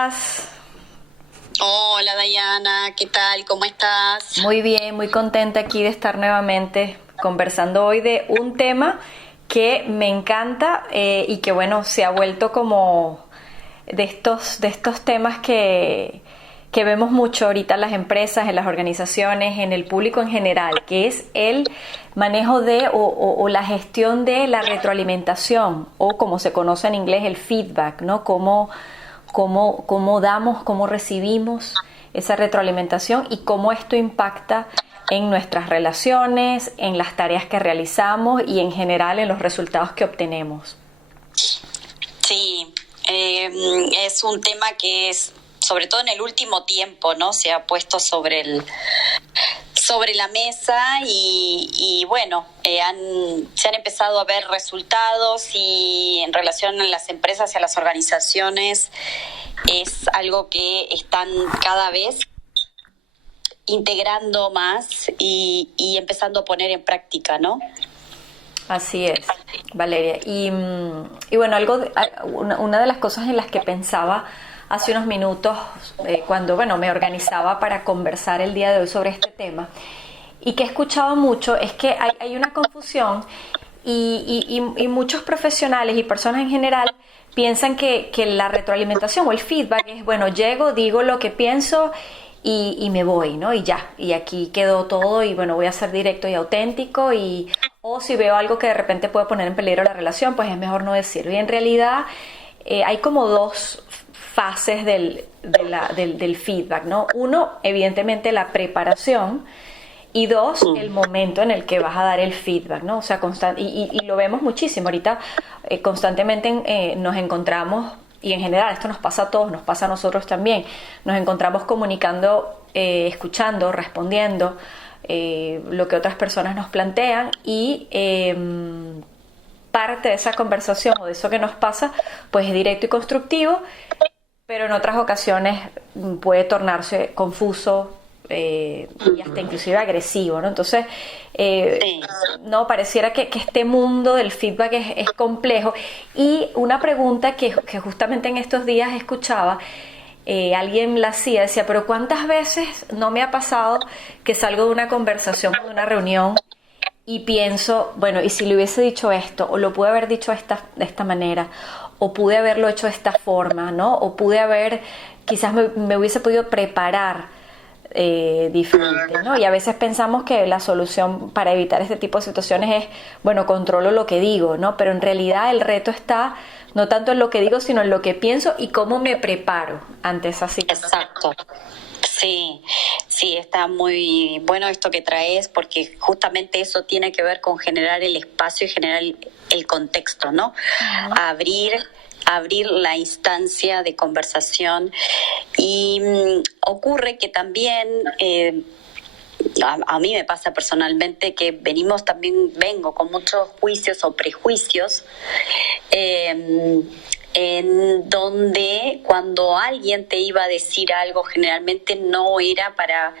estás? Hola Dayana, ¿qué tal? ¿Cómo estás? Muy bien, muy contenta aquí de estar nuevamente conversando hoy de un tema que me encanta y que bueno, se ha vuelto como de estos temas que vemos mucho ahorita en las empresas, en las organizaciones, en el público en general, que es el manejo de o la gestión de la retroalimentación, o como se conoce en inglés, el feedback, ¿no? Cómo damos, cómo recibimos esa retroalimentación y cómo esto impacta en nuestras relaciones, en las tareas que realizamos y en general en los resultados que obtenemos. Sí, es un tema que es, sobre todo en el último tiempo, ¿no? Se ha puesto sobre la mesa y bueno, se han empezado a ver resultados y en relación a las empresas y a las organizaciones es algo que están cada vez integrando más y empezando a poner en práctica, ¿no? Así es, Valeria. Y bueno, una de las cosas en las que pensaba hace unos minutos cuando bueno, me organizaba para conversar el día de hoy sobre este tema y que he escuchado mucho es que hay una confusión y muchos profesionales y personas en general piensan que la retroalimentación o el feedback es, bueno, llego, digo lo que pienso y me voy, ¿no? Y ya, y aquí quedó todo y bueno, voy a ser directo y auténtico o si veo algo que de repente puede poner en peligro la relación, pues es mejor no decirlo. Y en realidad hay como dos fases del feedback, ¿no? Uno, evidentemente la preparación y dos, el momento en el que vas a dar el feedback, ¿no? O sea, y lo vemos muchísimo. Ahorita constantemente nos encontramos, y en general esto nos pasa a todos, nos pasa a nosotros también, nos encontramos comunicando, escuchando, respondiendo lo que otras personas nos plantean y parte de esa conversación o de eso que nos pasa, pues es directo y constructivo, pero en otras ocasiones puede tornarse confuso y hasta inclusive agresivo, ¿no? Entonces, Sí. no, pareciera que este mundo del feedback es complejo. Y una pregunta que justamente en estos días escuchaba, alguien la hacía, decía, pero ¿cuántas veces no me ha pasado que salgo de una conversación o de una reunión y pienso, bueno, y si le hubiese dicho esto, o lo pude haber dicho de esta manera, o pude haberlo hecho de esta forma, ¿no? O pude haber, quizás me hubiese podido preparar diferente, ¿no? Y a veces pensamos que la solución para evitar este tipo de situaciones es, bueno, controlo lo que digo, ¿no? Pero en realidad el reto está no tanto en lo que digo, sino en lo que pienso y cómo me preparo ante esa situación. Exacto. Sí, sí, está muy bueno esto que traes porque justamente eso tiene que ver con generar el espacio y generar el contexto, ¿no? Abrir la instancia de conversación y ocurre que también a mí me pasa personalmente que vengo con muchos juicios o prejuicios en donde cuando alguien te iba a decir algo generalmente no era para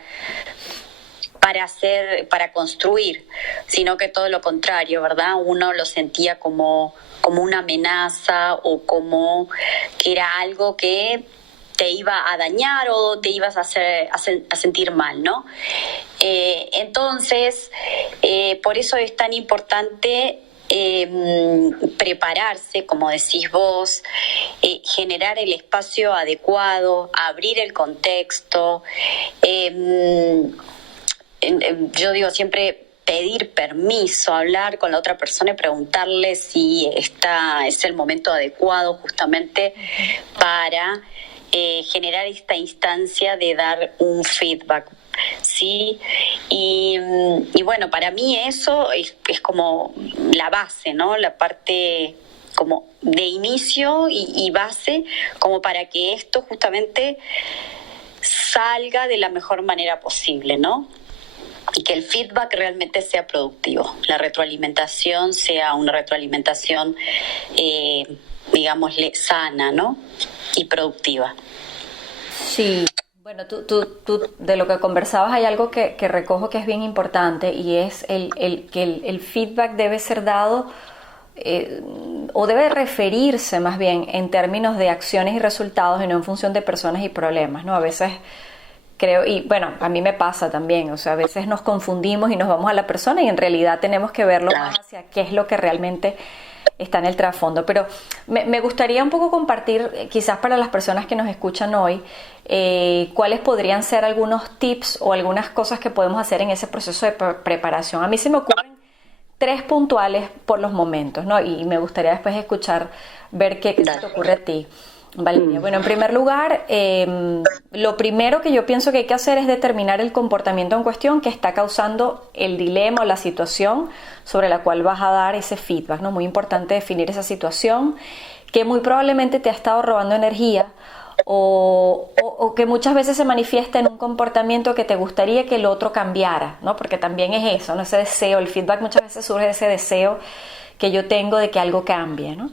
construir, sino que todo lo contrario, ¿verdad? Uno lo sentía como una amenaza o como que era algo que te iba a dañar o te ibas a sentir mal, ¿no? Entonces, por eso es tan importante prepararse, como decís vos, generar el espacio adecuado, abrir el contexto. Yo digo siempre pedir permiso, hablar con la otra persona y preguntarle si es el momento adecuado justamente para generar esta instancia de dar un feedback, ¿sí? Y bueno, para mí eso es como la base, ¿no? La parte como de inicio y base como para que esto justamente salga de la mejor manera posible, ¿no? Y que el feedback realmente sea productivo, la retroalimentación sea una retroalimentación, digámosle, sana, ¿no? Y productiva. Sí, bueno, tú de lo que conversabas hay algo que recojo que es bien importante y es que el feedback debe ser dado o debe referirse más bien en términos de acciones y resultados y no en función de personas y problemas, ¿no? A veces creo, y bueno, a mí me pasa también, o sea, a veces nos confundimos y nos vamos a la persona y en realidad tenemos que verlo más hacia qué es lo que realmente está en el trasfondo. Pero me gustaría un poco compartir, quizás para las personas que nos escuchan hoy, cuáles podrían ser algunos tips o algunas cosas que podemos hacer en ese proceso de preparación. A mí se me ocurren 3 puntuales por los momentos, ¿no? Y me gustaría después escuchar, ver qué te ocurre a ti, Valeria. Bueno, en primer lugar, lo primero que yo pienso que hay que hacer es determinar el comportamiento en cuestión que está causando el dilema o la situación sobre la cual vas a dar ese feedback, ¿no? Muy importante definir esa situación que muy probablemente te ha estado robando energía o que muchas veces se manifiesta en un comportamiento que te gustaría que el otro cambiara, ¿no? Porque también es eso, ¿no? Ese deseo, el feedback muchas veces surge de ese deseo que yo tengo de que algo cambie, ¿no?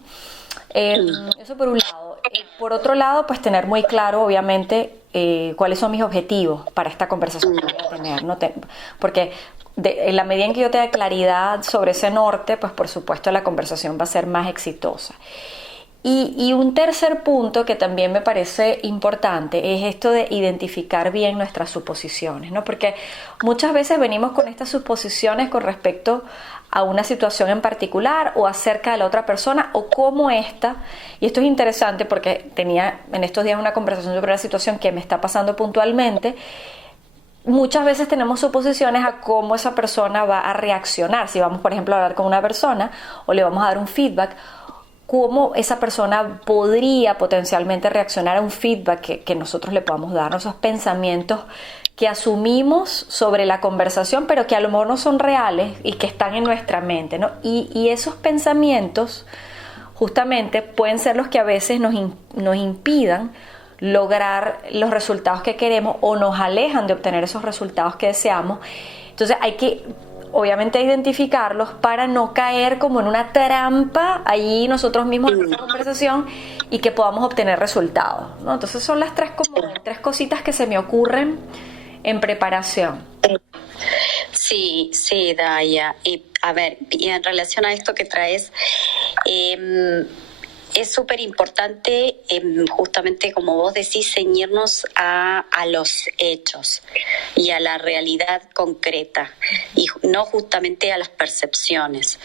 Eso por un lado. Por otro lado, pues tener muy claro, obviamente, cuáles son mis objetivos para esta conversación que voy a tener, ¿no? Porque en la medida en que yo tenga claridad sobre ese norte, pues por supuesto la conversación va a ser más exitosa. Y un tercer punto que también me parece importante es esto de identificar bien nuestras suposiciones, ¿no? Porque muchas veces venimos con estas suposiciones con respecto a una situación en particular o acerca de la otra persona o cómo esta, y esto es interesante porque tenía en estos días una conversación sobre la situación que me está pasando puntualmente. Muchas veces tenemos suposiciones a cómo esa persona va a reaccionar, si vamos por ejemplo a hablar con una persona o le vamos a dar un feedback, cómo esa persona podría potencialmente reaccionar a un feedback que nosotros le podamos dar, ¿no? Esos pensamientos que asumimos sobre la conversación, pero que a lo mejor no son reales y que están en nuestra mente, ¿no? Y esos pensamientos justamente pueden ser los que a veces nos impidan lograr los resultados que queremos o nos alejan de obtener esos resultados que deseamos. Entonces hay que obviamente identificarlos para no caer como en una trampa allí nosotros mismos en esta conversación y que podamos obtener resultados, ¿no? Entonces son las tres cositas que se me ocurren en preparación. Sí, sí, Daya. Y a ver, y en relación a esto que traes, es súper importante, justamente como vos decís, ceñirnos a los hechos y a la realidad concreta y no justamente a las percepciones,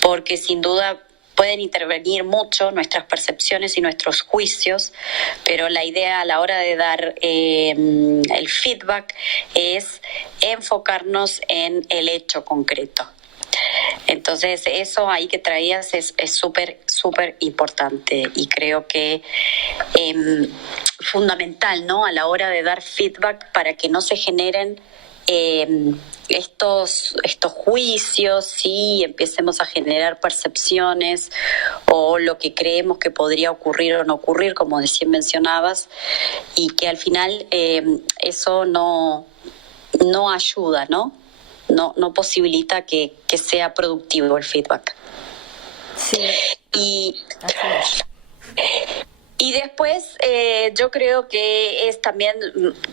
porque sin duda pueden intervenir mucho nuestras percepciones y nuestros juicios, pero la idea a la hora de dar el feedback es enfocarnos en el hecho concreto. Entonces eso ahí que traías es súper, súper importante y creo que fundamental, ¿no? A la hora de dar feedback para que no se generen estos juicios, sí, empecemos a generar percepciones o lo que creemos que podría ocurrir o no ocurrir, como decían mencionabas, y que al final eso no ayuda, ¿no? No posibilita que sea productivo el feedback. Sí. Y después yo creo que es también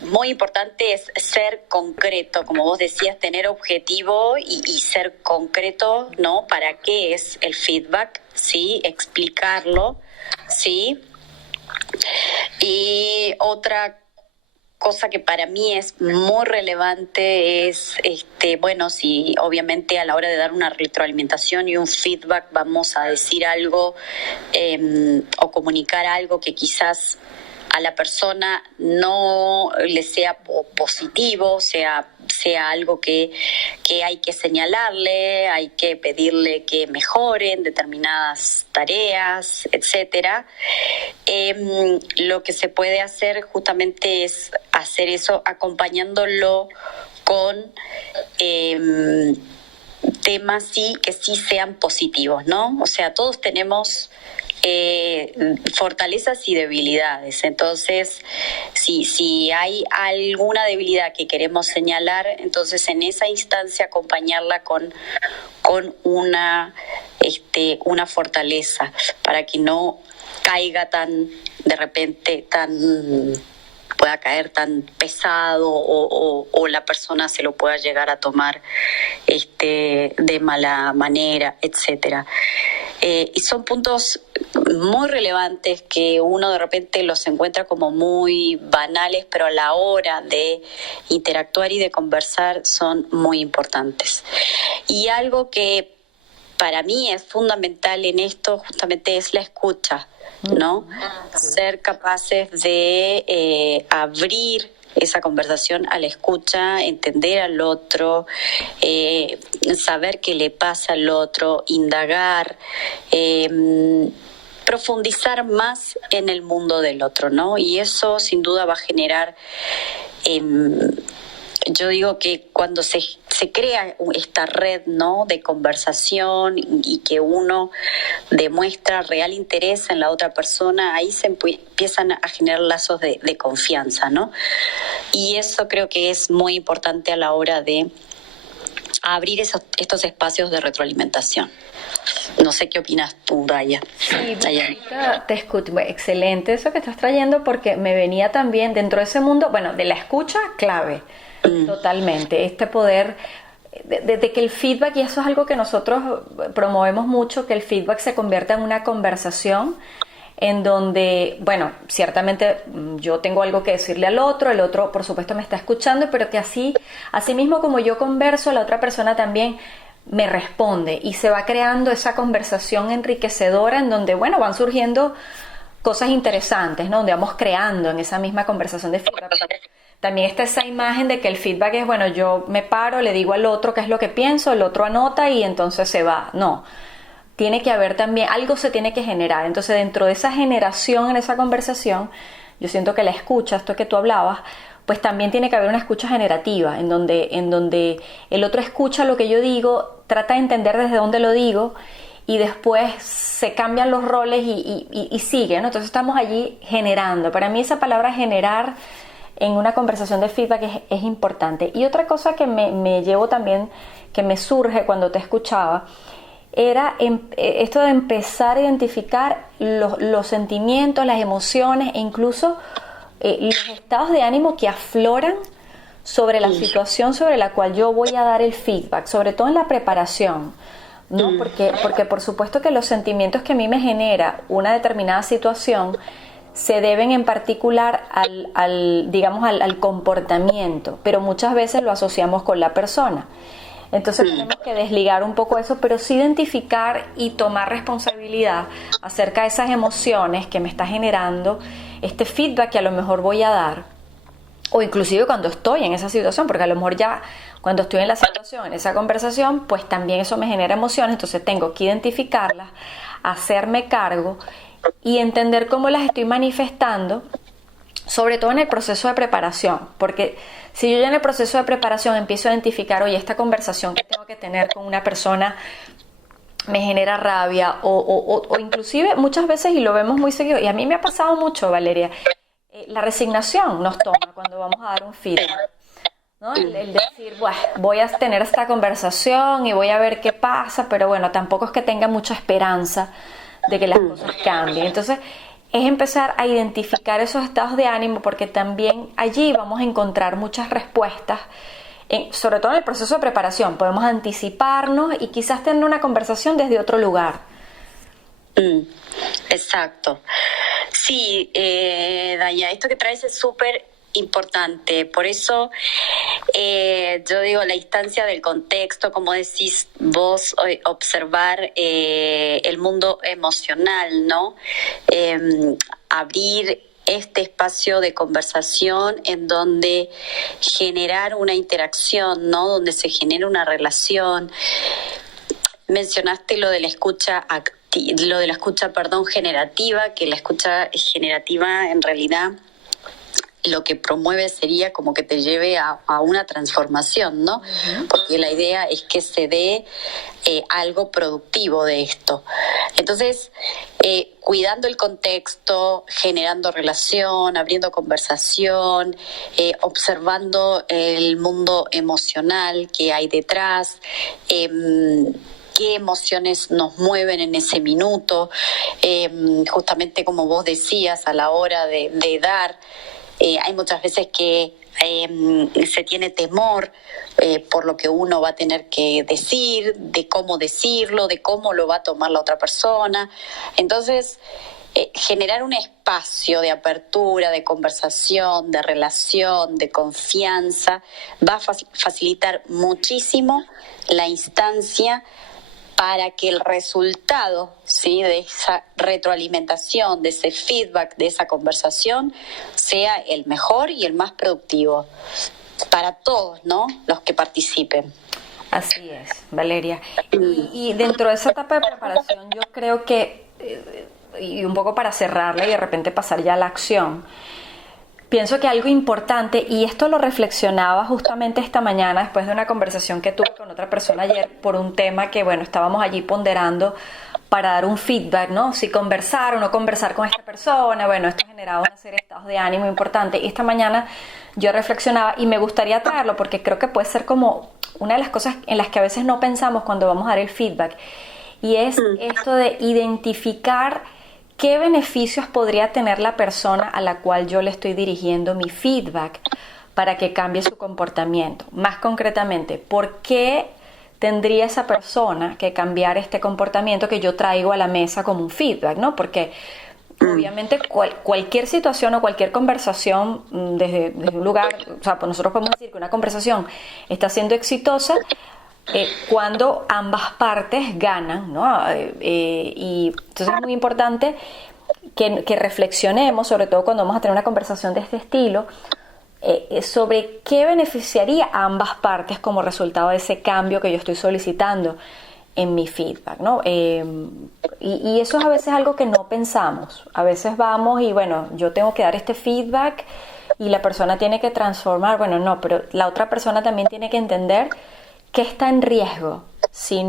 muy importante es ser concreto, como vos decías, tener objetivo y ser concreto, ¿no? ¿Para qué es el feedback? ¿Sí? Explicarlo, ¿sí? Y otra cosa que para mí es muy relevante es, bueno, si obviamente a la hora de dar una retroalimentación y un feedback vamos a decir algo o comunicar algo que quizás a la persona no le sea positivo, sea algo que hay que señalarle, hay que pedirle que mejore en determinadas tareas, etcétera. Lo que se puede hacer justamente es hacer eso acompañándolo con temas que sí sean positivos, ¿no? O sea, todos tenemos fortalezas y debilidades. Entonces, si hay alguna debilidad que queremos señalar, entonces en esa instancia acompañarla con una fortaleza para que no caiga de repente pueda caer tan pesado o la persona se lo pueda llegar a tomar de mala manera, etcétera. y son puntos muy relevantes que uno de repente los encuentra como muy banales, pero a la hora de interactuar y de conversar son muy importantes. Y algo que para mí es fundamental en esto justamente es la escucha, ¿no? Ser capaces de abrir esa conversación a la escucha, entender al otro, saber qué le pasa al otro, indagar, profundizar más en el mundo del otro, ¿no? Y eso sin duda va a generar... yo digo que cuando se crea esta red, ¿no?, de conversación y que uno demuestra real interés en la otra persona, ahí se empiezan a generar lazos de confianza, ¿no? Y eso creo que es muy importante a la hora de abrir estos espacios de retroalimentación. No sé qué opinas tú, Daya. Sí, te escucho. Excelente eso que estás trayendo, porque me venía también dentro de ese mundo, bueno, de la escucha clave. Totalmente, este poder de que el feedback, y eso es algo que nosotros promovemos mucho, que el feedback se convierta en una conversación en donde, bueno, ciertamente yo tengo algo que decirle al otro, el otro por supuesto me está escuchando, pero que así mismo como yo converso, la otra persona también me responde y se va creando esa conversación enriquecedora en donde, bueno, van surgiendo cosas interesantes, ¿no? Donde vamos creando en esa misma conversación de feedback. También está esa imagen de que el feedback es, bueno, yo me paro, le digo al otro qué es lo que pienso, el otro anota y entonces se va. No, tiene que haber también, algo se tiene que generar. Entonces, dentro de esa generación, en esa conversación, yo siento que la escucha, esto que tú hablabas, pues también tiene que haber una escucha generativa, en donde el otro escucha lo que yo digo, trata de entender desde dónde lo digo y después se cambian los roles y sigue, ¿no? Entonces estamos allí generando. Para mí esa palabra generar en una conversación de feedback es importante. Y otra cosa que me llevo también, que me surge cuando te escuchaba, era esto de empezar a identificar los sentimientos, las emociones e incluso los estados de ánimo que afloran sobre la situación sobre la cual yo voy a dar el feedback, sobre todo en la preparación, ¿no? Porque por supuesto que los sentimientos que a mí me genera una determinada situación se deben en particular al comportamiento, pero muchas veces lo asociamos con la persona. Entonces tenemos que desligar un poco eso, pero sí identificar y tomar responsabilidad acerca de esas emociones que me está generando este feedback que a lo mejor voy a dar, o inclusive cuando estoy en esa situación, porque a lo mejor ya cuando estoy en la situación, en esa conversación, pues también eso me genera emociones, entonces tengo que identificarlas, hacerme cargo y entender cómo las estoy manifestando, sobre todo en el proceso de preparación, porque si yo ya en el proceso de preparación empiezo a identificar, oye, esta conversación que tengo que tener con una persona me genera rabia o inclusive muchas veces, y lo vemos muy seguido, y a mí me ha pasado mucho, Valeria, la resignación nos toma cuando vamos a dar un feedback, ¿no? El decir, bueno, voy a tener esta conversación y voy a ver qué pasa, pero bueno, tampoco es que tenga mucha esperanza de que las cosas cambien. Entonces es empezar a identificar esos estados de ánimo, porque también allí vamos a encontrar muchas respuestas, sobre todo en el proceso de preparación. Podemos anticiparnos y quizás tener una conversación desde otro lugar. Exacto. Sí, Daya, esto que traes es súper importante. Por eso yo digo, la instancia del contexto, como decís vos, observar el mundo emocional, ¿no? Abrir este espacio de conversación en donde generar una interacción, ¿no? Donde se genera una relación. Mencionaste lo de la escucha generativa, que la escucha generativa en realidad lo que promueve sería como que te lleve a una transformación, ¿no? Porque la idea es que se dé algo productivo de esto. Entonces, cuidando el contexto, generando relación, abriendo conversación, observando el mundo emocional que hay detrás, qué emociones nos mueven en ese minuto, justamente como vos decías, a la hora de dar. Hay muchas veces que se tiene temor por lo que uno va a tener que decir, de cómo decirlo, de cómo lo va a tomar la otra persona. Entonces, generar un espacio de apertura, de conversación, de relación, de confianza, va a facilitar muchísimo la instancia para que el resultado, ¿sí?, de esa retroalimentación, de ese feedback, de esa conversación, sea el mejor y el más productivo para todos, ¿no?, los que participen. Así es, Valeria. Y dentro de esa etapa de preparación, yo creo que, y un poco para cerrarla y de repente pasar ya a la acción, pienso que algo importante, y esto lo reflexionaba justamente esta mañana después de una conversación que tuve con otra persona ayer por un tema que, bueno, estábamos allí ponderando para dar un feedback, ¿no? Si conversar o no conversar con esta persona. Bueno, esto ha generado una serie de estados de ánimo importantes. Y esta mañana yo reflexionaba y me gustaría traerlo porque creo que puede ser como una de las cosas en las que a veces no pensamos cuando vamos a dar el feedback. Y es esto de identificar qué beneficios podría tener la persona a la cual yo le estoy dirigiendo mi feedback para que cambie su comportamiento. Más concretamente, ¿por qué tendría esa persona que cambiar este comportamiento que yo traigo a la mesa como un feedback, ¿no? Porque obviamente cualquier situación o cualquier conversación desde un lugar, o sea, pues nosotros podemos decir que una conversación está siendo exitosa cuando ambas partes ganan, ¿no? Y entonces es muy importante que reflexionemos, sobre todo cuando vamos a tener una conversación de este estilo, sobre qué beneficiaría a ambas partes como resultado de ese cambio que yo estoy solicitando en mi feedback, ¿no? Y eso es a veces algo que no pensamos. A veces vamos y, bueno, yo tengo que dar este feedback y la persona tiene que transformar. Bueno, no, pero la otra persona también tiene que entender que está en riesgo si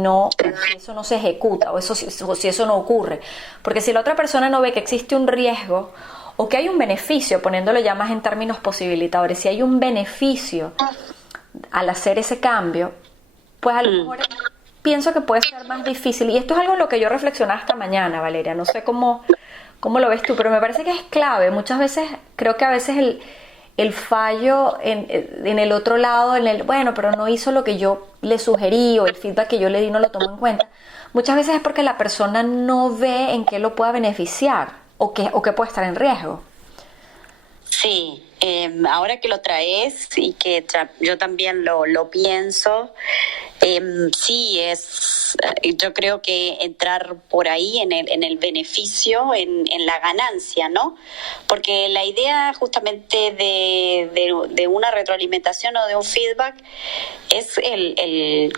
eso no se ejecuta o si eso no ocurre. Porque si la otra persona no ve que existe un riesgo o que hay un beneficio, poniéndolo ya más en términos posibilitadores, si hay un beneficio al hacer ese cambio, pues a lo mejor pienso que puede ser más difícil. Y esto es algo en lo que yo reflexionaba esta mañana, Valeria. No sé cómo lo ves tú, pero me parece que es clave. Muchas veces, creo que a veces el fallo en el otro lado, bueno, pero no hizo lo que yo le sugerí o el feedback que yo le di no lo tomó en cuenta. Muchas veces es porque la persona no ve en qué lo pueda beneficiar o que puede estar en riesgo. Sí, ahora que lo traes y que yo también lo pienso, sí, yo creo que entrar por ahí en el beneficio, en la ganancia, ¿no? Porque la idea justamente de una retroalimentación o de un feedback es el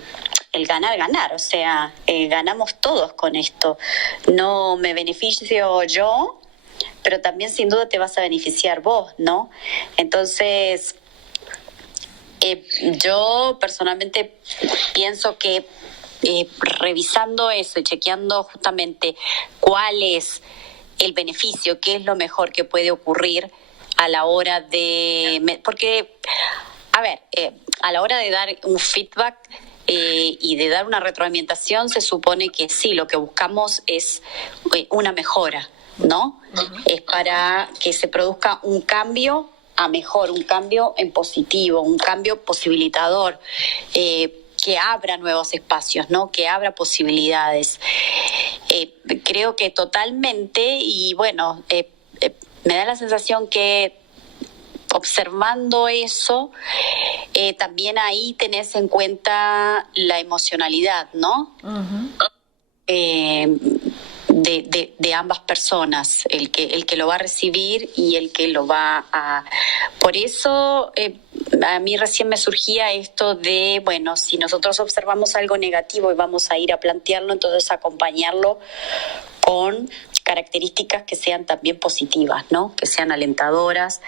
ganar, o sea, ganamos todos con esto. No me beneficio yo, pero también sin duda te vas a beneficiar vos, ¿no? Entonces, yo personalmente pienso que revisando eso y chequeando justamente cuál es el beneficio, qué es lo mejor que puede ocurrir a la hora de... Porque, a ver, a la hora de dar un feedback y de dar una retroalimentación, se supone que sí, lo que buscamos es una mejora, ¿no? Es para que se produzca un cambio a mejor, un cambio en positivo, un cambio posibilitador, que abra nuevos espacios, ¿no? Que abra posibilidades. Creo que totalmente, y bueno, me da la sensación que observando eso, también ahí tenés en cuenta la emocionalidad, ¿no? Uh-huh. De ambas personas, el que lo va a recibir y el que lo va a... Por eso a mí recién me surgía esto de, bueno, si nosotros observamos algo negativo y vamos a ir a plantearlo, entonces acompañarlo con características que sean también positivas, ¿no? Que sean alentadoras,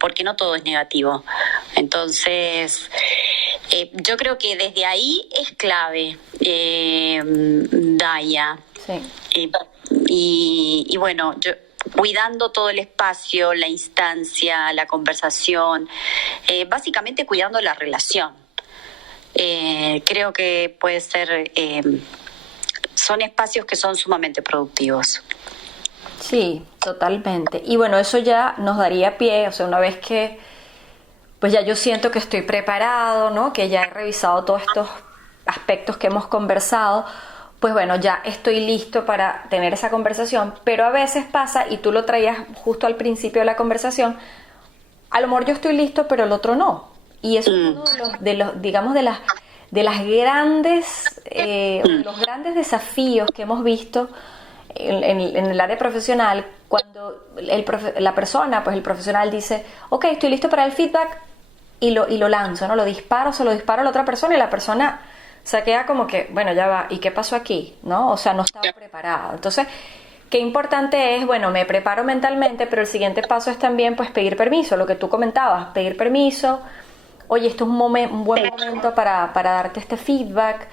porque no todo es negativo. Entonces, yo creo que desde ahí es clave, Daya. Sí. Y bueno, cuidando todo el espacio, la instancia, la conversación, básicamente cuidando la relación. Creo que puede ser... son espacios que son sumamente productivos. Sí, totalmente. Y bueno, eso ya nos daría pie, o sea, una vez que pues ya yo siento que estoy preparado, ¿no? Que ya he revisado todos estos aspectos que hemos conversado, pues bueno, ya estoy listo para tener esa conversación, pero a veces pasa, y tú lo traías justo al principio de la conversación, a lo mejor yo estoy listo, pero el otro no. Y eso es uno de los digamos, de las grandes, los grandes desafíos que hemos visto en el área profesional, cuando la persona, pues el profesional dice, ok, estoy listo para el feedback, y lo lanzo, ¿no? Lo disparo, se lo disparo a la otra persona, y la persona se queda como que, bueno, ya va, ¿y qué pasó aquí? ¿No? O sea, no estaba preparado. Entonces, qué importante es, bueno, me preparo mentalmente, pero el siguiente paso es también, pues, pedir permiso, lo que tú comentabas, pedir permiso. Oye, esto es un buen momento para darte este feedback,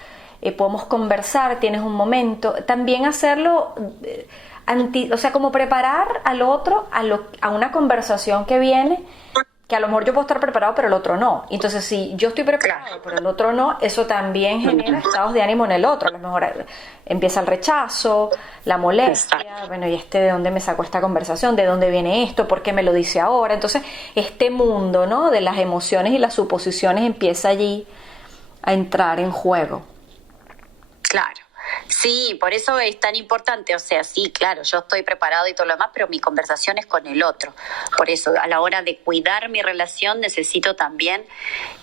podemos conversar, tienes un momento. También hacerlo, o sea, como preparar al otro a una conversación que viene, que a lo mejor yo puedo estar preparado, pero el otro no. Entonces, si yo estoy preparado, pero el otro no, eso también genera estados de ánimo en el otro. A lo mejor empieza el rechazo, la molestia, bueno, ¿y de dónde me sacó esta conversación? ¿De dónde viene esto? ¿Por qué me lo dice ahora? Entonces, este mundo, ¿no?, de las emociones y las suposiciones empieza allí a entrar en juego. Claro. Sí, por eso es tan importante, o sea, sí, claro, yo estoy preparado y todo lo demás, pero mi conversación es con el otro. Por eso, a la hora de cuidar mi relación, necesito también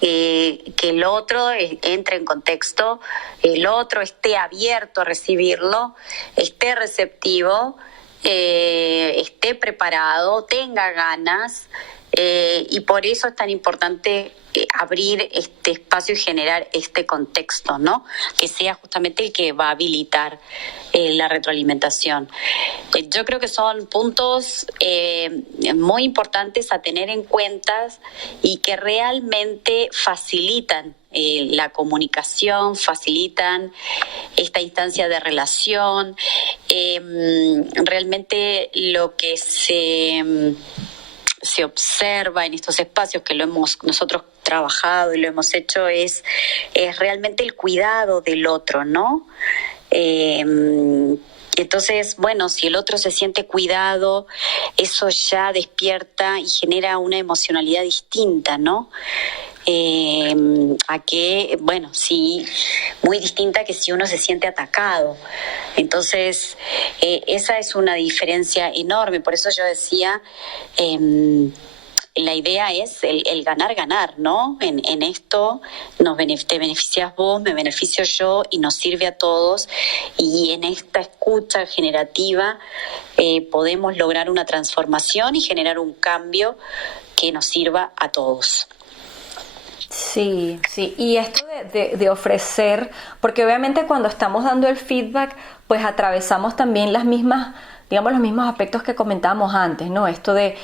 que el otro entre en contexto, el otro esté abierto a recibirlo, esté receptivo, esté preparado, tenga ganas, y por eso es tan importante abrir este espacio y generar este contexto, ¿no? Que sea justamente el que va a habilitar la retroalimentación. Yo creo que son puntos muy importantes a tener en cuenta y que realmente facilitan la comunicación, facilitan esta instancia de relación. Realmente lo que se observa en estos espacios, que lo hemos nosotros trabajado y lo hemos hecho, es realmente el cuidado del otro, ¿no? Entonces, bueno, si el otro se siente cuidado, eso ya despierta y genera una emocionalidad distinta, ¿no? A que, bueno, sí, muy distinta que si uno se siente atacado. Entonces, esa es una diferencia enorme. Por eso yo decía, la idea es el ganar-ganar, ¿no? En esto te beneficias vos, me beneficio yo y nos sirve a todos. Y en esta escucha generativa podemos lograr una transformación y generar un cambio que nos sirva a todos. Sí, sí, y esto de ofrecer, porque obviamente cuando estamos dando el feedback, pues atravesamos también las mismas, digamos, los mismos aspectos que comentábamos antes, ¿no? Esto de,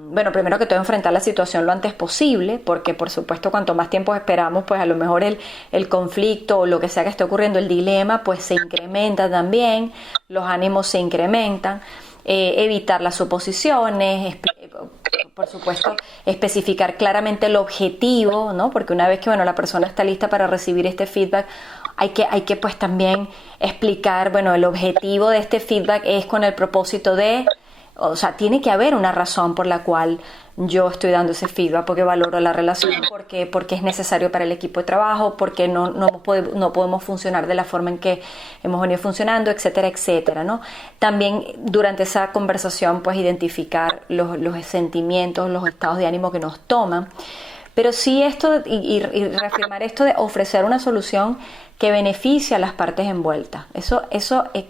bueno, primero que todo enfrentar la situación lo antes posible, porque por supuesto cuanto más tiempo esperamos, pues a lo mejor el conflicto o lo que sea que esté ocurriendo, el dilema, pues se incrementa también, los ánimos se incrementan. Evitar las suposiciones, por supuesto, especificar claramente el objetivo, ¿no? Porque una vez que, bueno, la persona está lista para recibir este feedback, hay que pues también explicar, bueno, el objetivo de este feedback es con el propósito de, o sea, tiene que haber una razón por la cual yo estoy dando ese feedback, porque valoro la relación, porque es necesario para el equipo de trabajo, porque no podemos funcionar de la forma en que hemos venido funcionando, etcétera, etcétera, ¿no? También durante esa conversación, pues identificar los sentimientos, los estados de ánimo que nos toman, pero sí esto, y reafirmar esto de ofrecer una solución que beneficie a las partes envueltas. Eso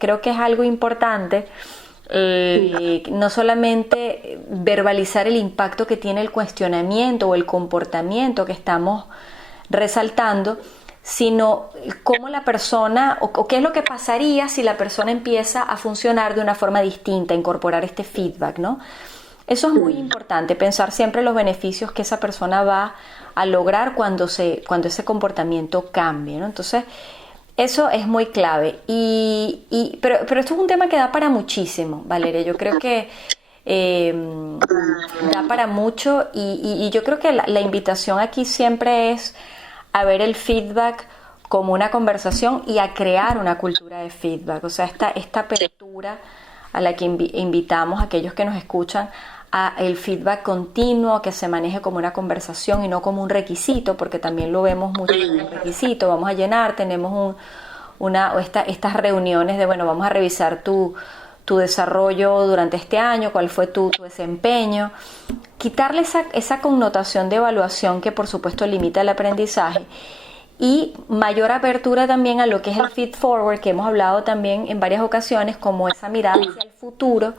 creo que es algo importante. No solamente verbalizar el impacto que tiene el cuestionamiento o el comportamiento que estamos resaltando, sino cómo la persona o qué es lo que pasaría si la persona empieza a funcionar de una forma distinta, incorporar este feedback, ¿no? Eso es muy importante, pensar siempre los beneficios que esa persona va a lograr cuando ese comportamiento cambie, ¿no? Entonces, eso es muy clave, pero esto es un tema que da para muchísimo, Valeria. Yo creo que da para mucho y yo creo que la invitación aquí siempre es a ver el feedback como una conversación y a crear una cultura de feedback. O sea, esta apertura a la que invitamos a aquellos que nos escuchan a el feedback continuo, que se maneje como una conversación y no como un requisito, porque también lo vemos mucho como un requisito. Vamos a llenar, tenemos estas reuniones de, bueno, vamos a revisar tu desarrollo durante este año, cuál fue tu desempeño. Quitarle esa connotación de evaluación que por supuesto limita el aprendizaje, y mayor apertura también a lo que es el feed forward, que hemos hablado también en varias ocasiones, como esa mirada hacia el futuro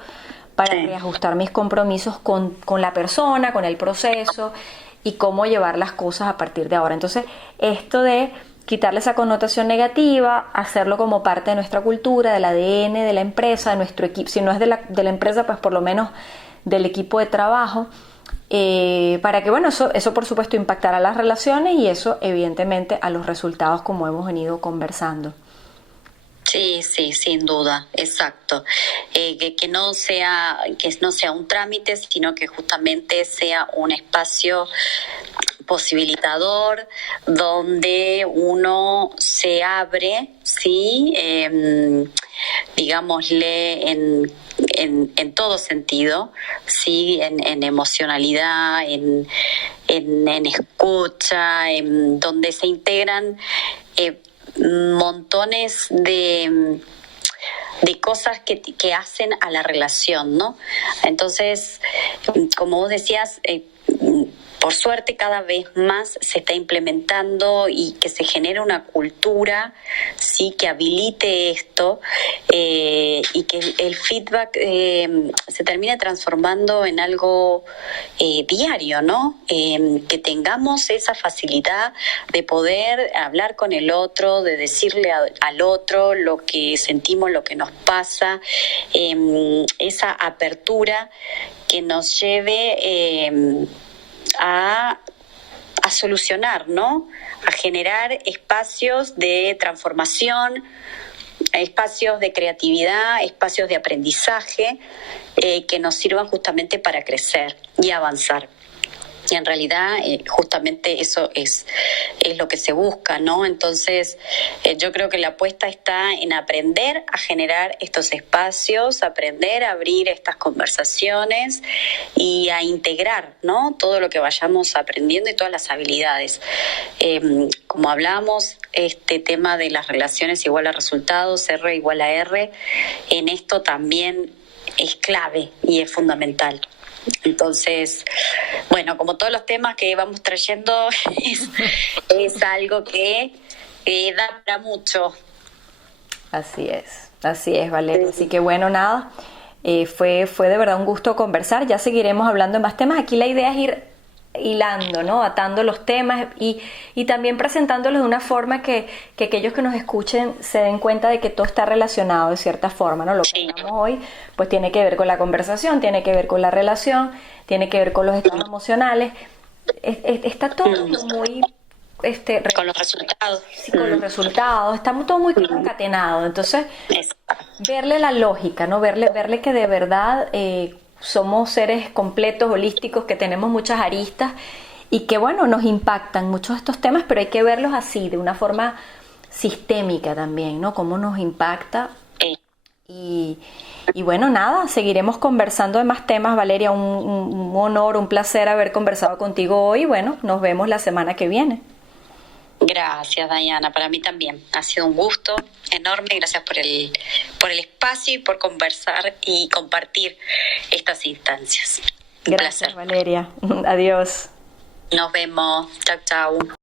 para reajustar mis compromisos con la persona, con el proceso y cómo llevar las cosas a partir de ahora. Entonces, esto de quitarle esa connotación negativa, hacerlo como parte de nuestra cultura, del ADN de la empresa, de nuestro equipo, si no es de la empresa, pues por lo menos del equipo de trabajo, para que, bueno, eso por supuesto impactará las relaciones y eso evidentemente a los resultados, como hemos venido conversando. Sí, sí, sin duda, exacto. Que no sea un trámite, sino que justamente sea un espacio posibilitador donde uno se abre, sí, digámosle en todo sentido, sí, en emocionalidad, en escucha, en donde se integran montones de cosas que hacen a la relación, ¿no? Entonces, como vos decías, por suerte cada vez más se está implementando y que se genera una cultura, sí, que habilite esto, y que el feedback se termine transformando en algo diario, ¿no? Que tengamos esa facilidad de poder hablar con el otro, de decirle al otro lo que sentimos, lo que nos pasa, esa apertura que nos lleve a solucionar, ¿no? A generar espacios de transformación, espacios de creatividad, espacios de aprendizaje que nos sirvan justamente para crecer y avanzar. Y en realidad justamente eso es lo que se busca, ¿no? Entonces yo creo que la apuesta está en aprender a generar estos espacios, aprender a abrir estas conversaciones y a integrar, ¿no? Todo lo que vayamos aprendiendo y todas las habilidades. Como hablamos, este tema de las relaciones igual a resultados, R igual a R, en esto también es clave y es fundamental. Entonces, bueno, como todos los temas que vamos trayendo, es algo que da para mucho. Así es, Valeria. Así que bueno, nada, fue de verdad un gusto conversar. Ya seguiremos hablando de más temas. Aquí la idea es ir hilando, ¿no? Atando los temas y también presentándolos de una forma que aquellos que nos escuchen se den cuenta de que todo está relacionado de cierta forma, ¿no? Lo que hablamos hoy pues tiene que ver con la conversación, tiene que ver con la relación, tiene que ver con los estados emocionales, está todo muy con los resultados. Sí, con los resultados, estamos todo muy concatenado. Entonces, verle la lógica, ¿no? Verle que de verdad somos seres completos, holísticos, que tenemos muchas aristas y que, bueno, nos impactan muchos de estos temas, pero hay que verlos así, de una forma sistémica también, ¿no? Cómo nos impacta. Y bueno, nada, seguiremos conversando de más temas, Valeria. Un honor, un placer haber conversado contigo hoy. Bueno, nos vemos la semana que viene. Gracias, Dayana, para mí también ha sido un gusto enorme. Gracias por el espacio y por conversar y compartir estas instancias. Gracias, placer. Valeria. Adiós. Nos vemos. Chau, chau.